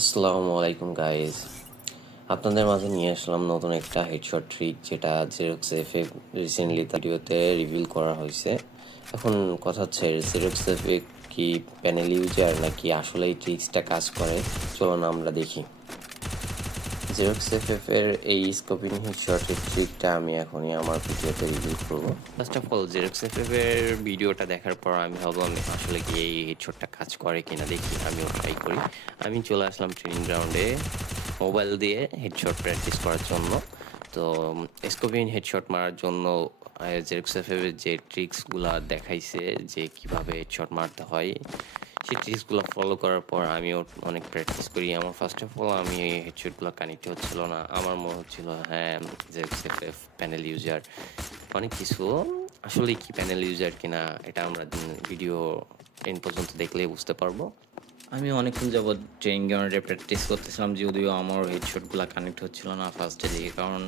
আসসালামু আলাইকুম গাইজ আপনাদের মাঝে নিয়ে আসলাম নতুন একটা হেডশট ট্রিক যেটা জেরক্স এফে রিসেন্টলি ভিডিওতে রিভিল করা হয়েছে। এখন কথা হচ্ছে জেরক্স এফে কি প্যানেল ইউজার নাকি আসলে এই ট্রিক্সটা কাজ করে? চলুন আমরা দেখি। জেরক্স এফ এর এই স্কোপিং হেডশটের ট্রিকটা আমি এখনই আমার ভিডিওতে রিভিউ করব। First of all Xerox F এর ভিডিওটা দেখার পর আমি ভাবলাম, আসলে কি এই হেডশটটা কাজ করে কিনা, দেখি আমিও ট্রাই করি। আমি চলে আসলাম ট্রেনিং গ্রাউন্ডে মোবাইল দিয়ে হেডশট প্র্যাকটিস করার জন্য। তো স্কোপিং হেডশট মারার জন্য জেরক্স এফ এর যে ট্রিক্সগুলো দেখাইছে, যে কীভাবে হেডশট মারতে হয় সেই ট্রিক্সগুলো ফলো করার পর আমিও অনেক প্র্যাকটিস করি। আমার ফার্স্ট অফ অল আমি হেডশটগুলো কানেক্ট হচ্ছিল না। আমার মনে হচ্ছিল হ্যাঁ যে প্যানেল ইউজার অনেক কিছু। আসলে কি প্যানেল ইউজার কিনা, এটা আমরা ভিডিও এন পর্যন্ত দেখলেই বুঝতে পারব। আমি অনেকক্ষণ যাবৎ ট্রেনিং গ্রাউন্ডে প্র্যাকটিস করতেছিলাম, যদিও আমার হেডশটগুলো কানেক্ট হচ্ছিল না ফার্স্টে দিকে, কারণ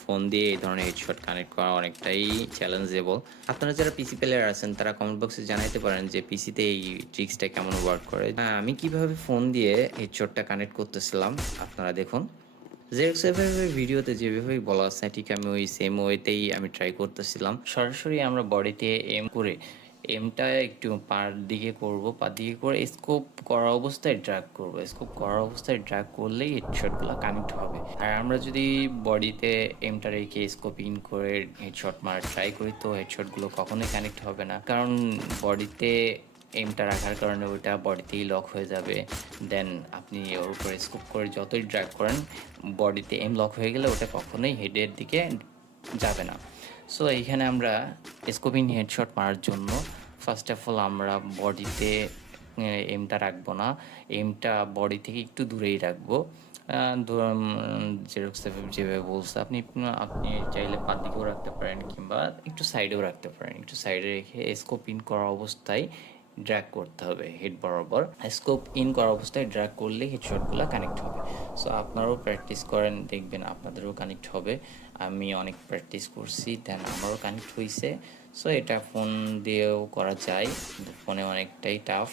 ফোন দিয়ে এই ধরনের হেডশট কানেক্ট করা অনেকটাই চ্যালেঞ্জেবল আপনারা যারা পিসি প্লেয়ার আছেন, তারা কমেন্ট বক্সে জানাইতে পারেন যে পিসিতে এই ট্রিক্সটা কেমন ওয়ার্ক করে। হ্যাঁ আমি কীভাবে ফোন দিয়ে হেডশটটা কানেক্ট করতেছিলাম, আপনারা দেখুন। জেরক্স ভিডিওতে যেভাবে বলা আছে, ঠিক আমি ওই সেম ওয়েতেই আমি ট্রাই করতেছিলাম। সরাসরি আমরা বডিতে এম করে এমটা একটু পার দিকে করব পা দিকে করে স্কোপ করা অবস্থায় ড্রাগ করব। স্কোপ করা অবস্থায় ড্রাগ করলেই হেডশটগুলো কানেক্ট হবে। আর আমরা যদি বডিতে এমটা রেখে স্কোপ ইন করে হেডশট মারা ট্রাই করি, তো হেডশটগুলো কখনোই কানেক্ট হবে না। কারণ বডিতে এমটা রাখার কারণে ওইটা বডিতেই লক হয়ে যাবে। দেন আপনি ওর উপরে স্কোপ করে যতই ড্রাগ করেন, বডিতে এম লক হয়ে গেলে ওটা কখনোই হেডের দিকে যাবে না। সো এইখানে আমরা স্কোপিং হেডশট মারার জন্য ফার্স্ট অফ অল আমরা বডিতে এমটা রাখব না। এমটা বডি থেকে একটু দূরেই রাখব। জেরক্স যেভাবে বলছে, আপনি আপনি চাইলে পাত দিকেও রাখতে পারেন কিংবা একটু সাইডেও রাখতে পারেন। একটু সাইডে রেখে স্কোপিং করা অবস্থায় ড্র্যাগ করতে হবে হেড বরাবর। স্কোপ ইন করা অবস্থায় ড্র্যাগ করলে হেডশটগুলো কানেক্ট হবে। সো আপনারাও প্র্যাকটিস করেন, দেখবেন আপনাদেরও কানেক্ট হবে। আমি অনেক প্র্যাকটিস করছি দেন আমারও কানেক্ট হয়েছে সো এটা ফোন দিয়েও করা যায়। ফোনে অনেকটাই টাফ